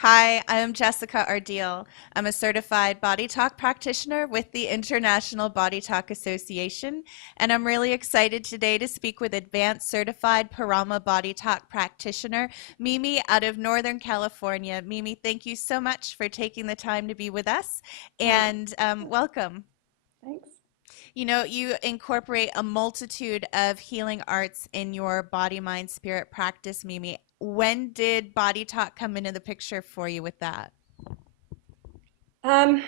Hi, I'm Jessica Ardeal. I'm a certified body talk practitioner with the International Body Talk Association, and I'm really excited today to speak with advanced certified Parama body talk practitioner Mimi out of Northern California. Mimi, thank you so much for taking the time to be with us, Oh, and welcome. thanks. You incorporate a multitude of healing arts in your body, mind, spirit practice, Mimi. When did body talk come into the picture for you with that? Um,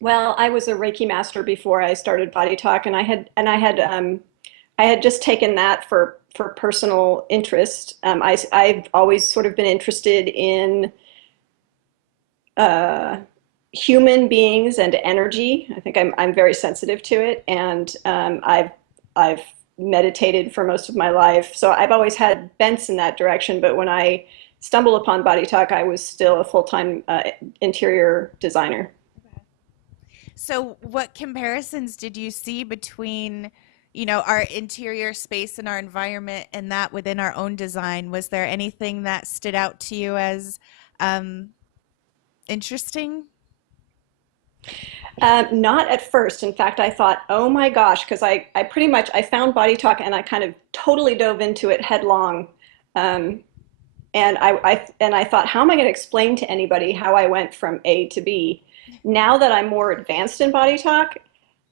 well, I was a Reiki master before I started Body Talk, and I had just taken that for personal interest. I've always sort of been interested in uh, human beings and energy. I think I'm very sensitive to it, and I've meditated for most of my life, so I've always had bents in that direction. But when I stumbled upon Body Talk, I was still a full-time interior designer. So, what comparisons did you see between, our interior space and our environment and that within our own design? Was there anything that stood out to you as um, interesting? Not at first. In fact, I thought, oh my gosh, because I pretty much I found Body Talk and I kind of totally dove into it headlong. Um, and I thought, how am I going to explain to anybody how I went from A to B? Now that I'm more advanced in Body Talk,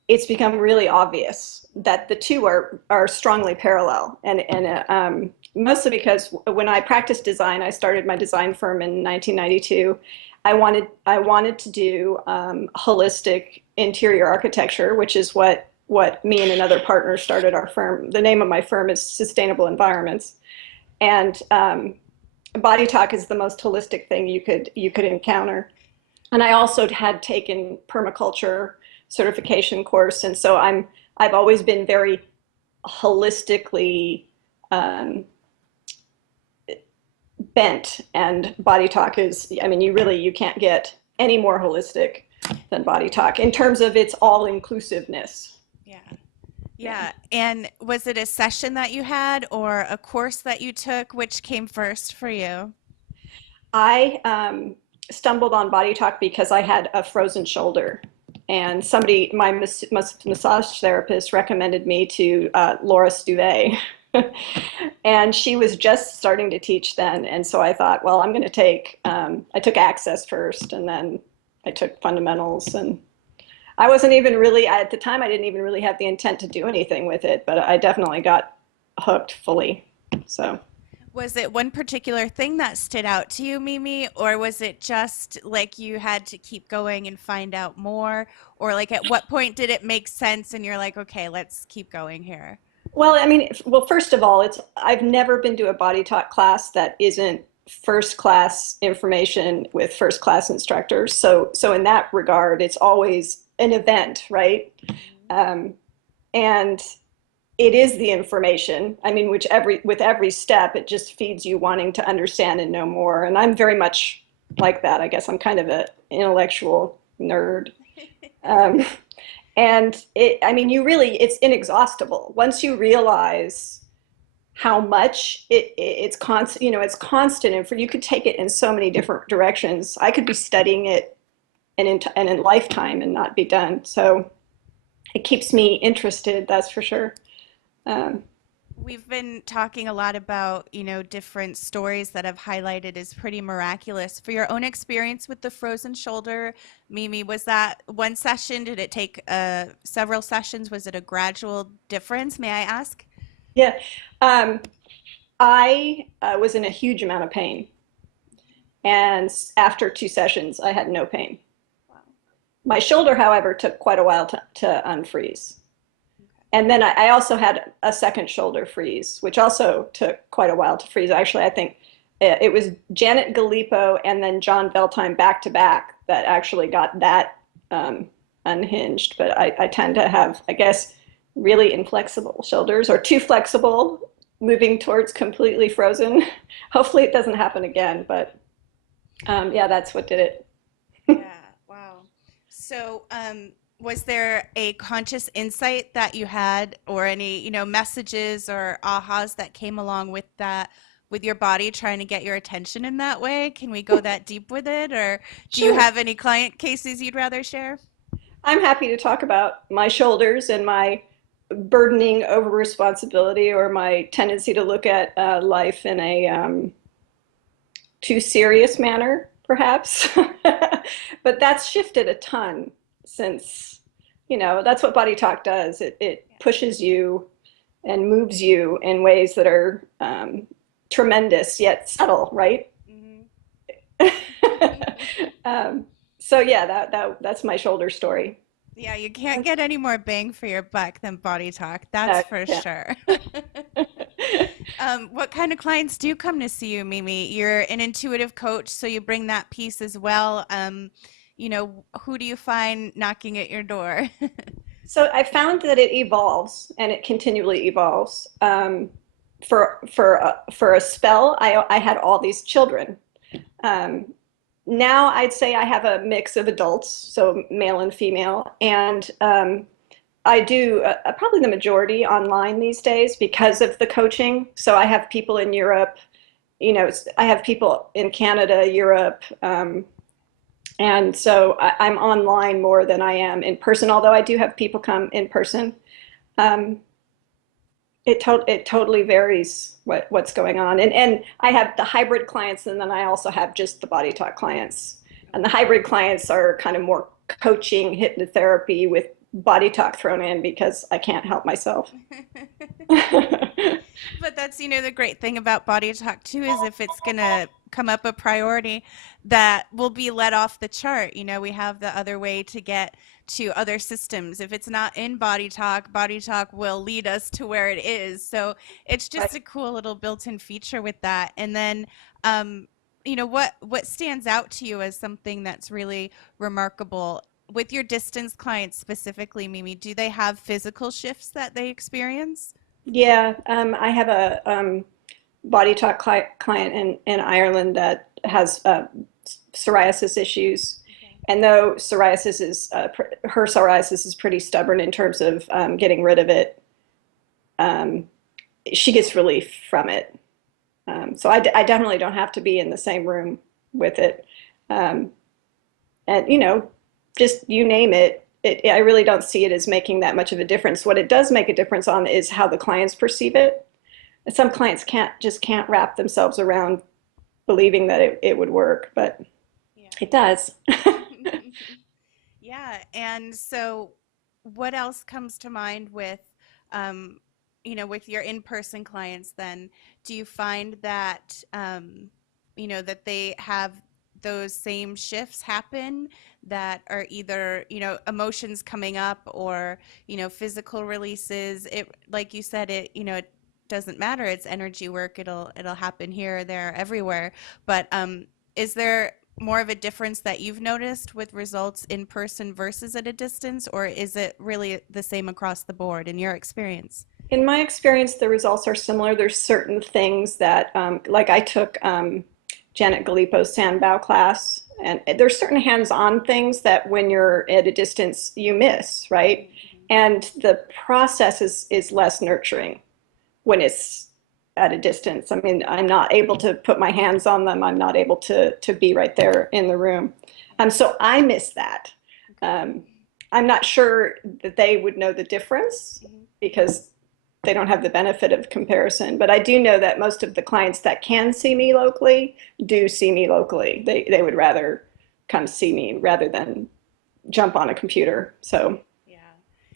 it's become really obvious that the two are strongly parallel. And mostly because when I practiced design, I started my design firm in 1992. I wanted to do holistic interior architecture, which is what me and another partner started our firm. The name of my firm is Sustainable Environments, and Body Talk is the most holistic thing you could encounter. And I also had taken permaculture certification course, and so I've always been very holistically um, bent. And Body Talk is, I mean, you can't get any more holistic than Body Talk in terms of its all inclusiveness. Yeah. Yeah. Yeah. And was it a session that you had or a course that you took? Which came first for you? I stumbled on Body Talk because I had a frozen shoulder, and my massage therapist recommended me to Laura Stuve. And she was just starting to teach then, and so I thought, well, I'm going to I took Access first, and then I took Fundamentals. And I wasn't even really, at the time, I didn't even really have the intent to do anything with it, but I definitely got hooked fully. So. Was it one particular thing that stood out to you, Mimi, or was it just like you had to keep going and find out more? Or like at what point did it make sense and you're like, okay, let's keep going here? Well, I mean, well, first of all, it's I've never been to a Body Talk class that isn't first class information with first class instructors. So in that regard, it's always an event, right? Um, and it is the information. I mean, which with every step, it just feeds you wanting to understand and know more. And I'm very much like that. I guess I'm kind of an intellectual nerd. Um, and I mean, it's inexhaustible once you realize how much it's constant. It's constant, and you could take it in so many different directions. I could be studying it and in lifetime and not be done. So it keeps me interested. That's for sure. Um, We've been talking a lot about, different stories that have highlighted as pretty miraculous. For your own experience with the frozen shoulder, Mimi, was that one session? Did it take several sessions? Was it a gradual difference, may I ask? yeah, um, I was in a huge amount of pain, and after 2 sessions, I had no pain. Wow. My shoulder, however, took quite a while to unfreeze. Okay. And then I also had a second shoulder freeze, which also took quite a while to freeze. Actually, I think it was Janet Gallipo and then John Veltime back to back that actually got that unhinged. But I tend to have, I guess, really inflexible shoulders, or too flexible, moving towards completely frozen. Hopefully, it doesn't happen again. But yeah, that's what did it. Yeah, wow. So, was there a conscious insight that you had, or any, messages or ahas that came along with that with your body trying to get your attention in that way? Can we go that deep with it, or do you Sure. have any client cases you'd rather share? I'm happy to talk about my shoulders and my burdening over responsibility or my tendency to look at life in a too serious manner, perhaps. But that's shifted a ton since, that's what Body Talk does. It Yeah. pushes you and moves you in ways that are tremendous yet subtle, right? Mhm. um, so yeah, that's my shoulder story. Yeah, you can't get any more bang for your buck than Body Talk. That's for Yeah. sure. What kind of clients do come to see you, Mimi? You're an intuitive coach, so you bring that piece as well. Who do you find knocking at your door? So I found that it evolves and it continually evolves. For a spell, I had all these children. Um, Now I'd say I have a mix of adults, so male and female, and I do probably the majority online these days because of the coaching. So I have people in Europe, I have people in Canada, Europe, and so I'm online more than I am in person. Although I do have people come in person. Um, it totally varies what's going on, and I have the hybrid clients, and then I also have just the Body Talk clients, and the hybrid clients are kind of more coaching hypnotherapy with Body Talk thrown in because I can't help myself. But that's, the great thing about Body Talk too is if it's gonna come up a priority that will be let off the chart. We have the other way to get to other systems. If it's not in Body Talk will lead us to where it is. So it's Right. just a cool little built-in feature with that. And then um, what stands out to you as something that's really remarkable with your distance clients specifically, Mimi? Do they have physical shifts that they experience? Yeah, I have a Body Talk client in Ireland that has psoriasis issues. Okay. And though her psoriasis is pretty stubborn in terms of getting rid of it, um, she gets relief from it. So I definitely don't have to be in the same room with it. Um, and, just you name it, I really don't see it as making that much of a difference. What it does make a difference on is how the clients perceive it. Some clients can't wrap themselves around believing that it would work, but Yeah. it does. Yeah. And so what else comes to mind um, with your in-person clients then? Do you find that, that they have those same shifts happen that are either, emotions coming up or, physical releases? It, like you said, it doesn't matter. It's energy work. It'll happen here, there, everywhere. But is there more of a difference that you've noticed with results in person versus at a distance, or is it really the same across the board in your experience? In my experience, the results are similar. There's certain things that, like I took Janet Galipo's Sanbao class, and there's certain hands-on things that when you're at a distance, you miss, right? Mm-hmm. And the process is less nurturing when it's at a distance. I mean, I'm not able to put my hands on them. I'm not able to be right there in the room. So I miss that. Okay. Um, I'm not sure that they would know the difference Mm-hmm. because they don't have the benefit of comparison. But I do know that most of the clients that can see me locally do see me locally. They would rather come see me rather than jump on a computer. So Yeah.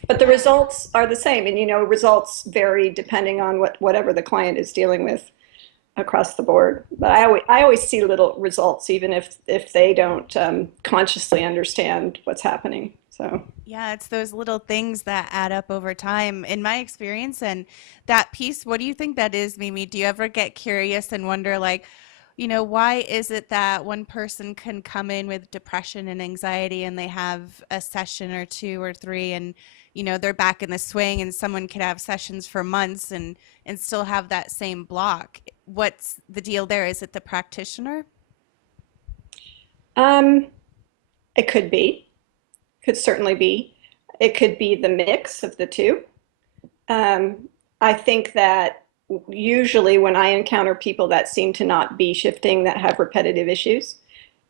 but the Yeah. results are the same, and results vary depending on whatever the client is dealing with across the board. But I always see little results, even if they don't consciously understand what's happening. So Yeah, it's those little things that add up over time, in my experience. And that piece, what do you think that is, Mimi? Do you ever get curious and wonder, like, why is it that one person can come in with depression and anxiety and they have a session or two or three and, they're back in the swing, and someone could have sessions for months and still have that same block? What's the deal there? Is it the practitioner? um, it could certainly be. It could be the mix of the two. Um, I think that. usually when I encounter people that seem to not be shifting, that have repetitive issues,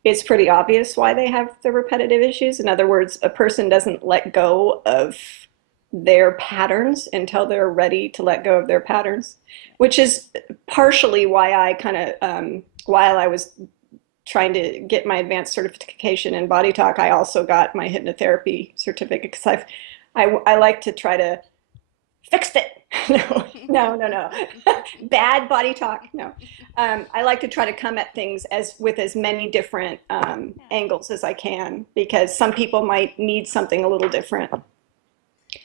it's pretty obvious why they have the repetitive issues. In other words, a person doesn't let go of their patterns until they're ready to let go of their patterns, which is partially why I kind of, while I was trying to get my advanced certification in body talk, I also got my hypnotherapy certificate because I like to try to fix it. No, no, no, no. Bad body talk. No. I like to try to come at things as with as many different Yeah. angles as I can because some people might need something a little different.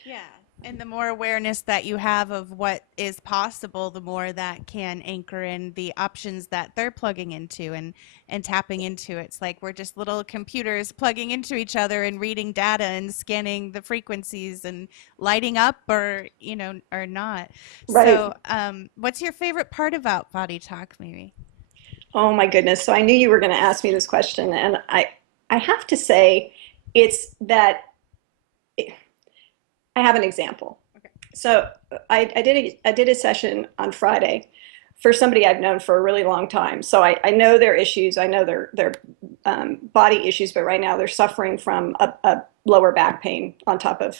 Yeah. And the more awareness that you have of what is possible, the more that can anchor in the options that they're plugging into and tapping into. It's like we're just little computers plugging into each other and reading data and scanning the frequencies and lighting up or, or not. Right. So, what's your favorite part about Body Talk, maybe? Oh my goodness. So I knew you were going to ask me this question, and I have to say it's that I have an example. Okay. So I did a session on Friday for somebody I've known for a really long time. So I know their issues. I know their body issues, but right now they're suffering from a lower back pain on top of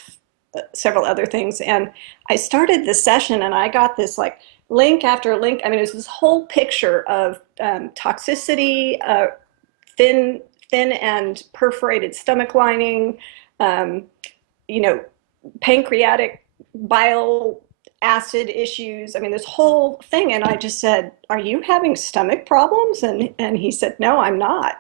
several other things. And I started the session and I got this like link after link. I mean, it was this whole picture of toxicity, thin, thin and perforated stomach lining, um, you know, pancreatic bile acid issues. I mean, this whole thing. And I just said, "Are you having stomach problems?" And he said, "No, I'm not."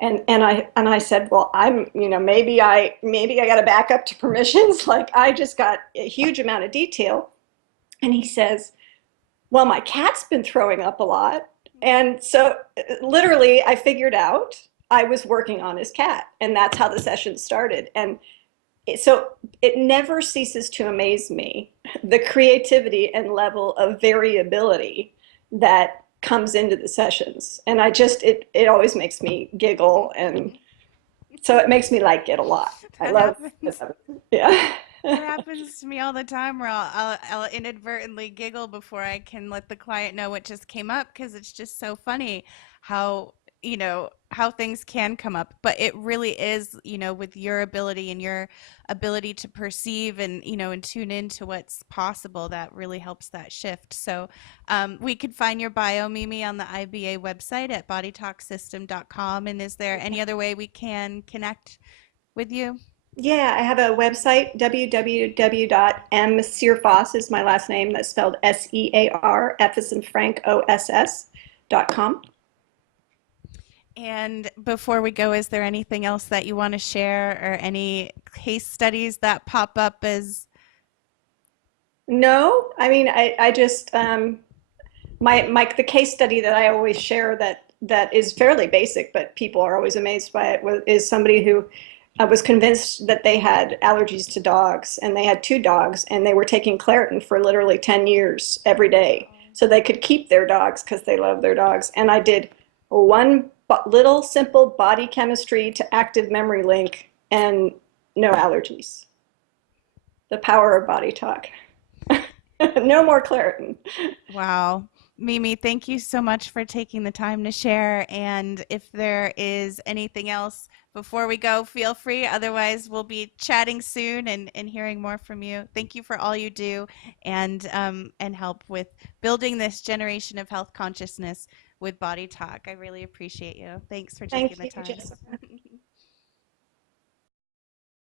And I said, "Well, I'm, maybe I got to back up to permissions." Like I just got a huge amount of detail. And he says, "Well, my cat's been throwing up a lot." And so literally I figured out I was working on his cat. And that's how the session started. And so it never ceases to amaze me the creativity and level of variability that comes into the sessions. And it always makes me giggle. And so it makes me like it a lot. I That love happens. it. Yeah. That happens to me all the time where I'll inadvertently giggle before I can let the client know what just came up because it's just so funny how, how things can come up. But it really is, with your ability and your ability to perceive and tune into what's possible that really helps that shift. So we could find your bio, Mimi, on the IBA website at bodytalksystem.com. And is there any other way we can connect with you? Yeah, I have a website, www.msearfoss is my last name. That's spelled Sear, F as in Frank, OSS.com. And before we go, is there anything else that you want to share or any case studies that pop up as No, I mean, I just, the case study that I always share that is fairly basic, but people are always amazed by it, is somebody who was convinced that they had allergies to dogs, and they had two dogs, and they were taking Claritin for literally 10 years every day, so they could keep their dogs because they love their dogs. And I did one little simple body chemistry to active memory link, and no allergies. The power of body talk. No more Claritin. wow. Mimi, thank you so much for taking the time to share. And if there is anything else before we go, feel free. Otherwise, we'll be chatting soon and hearing more from you. Thank you for all you do and help with building this generation of health consciousness with Body Talk. I really appreciate you. Thanks for taking Thank the you, time. Jessica.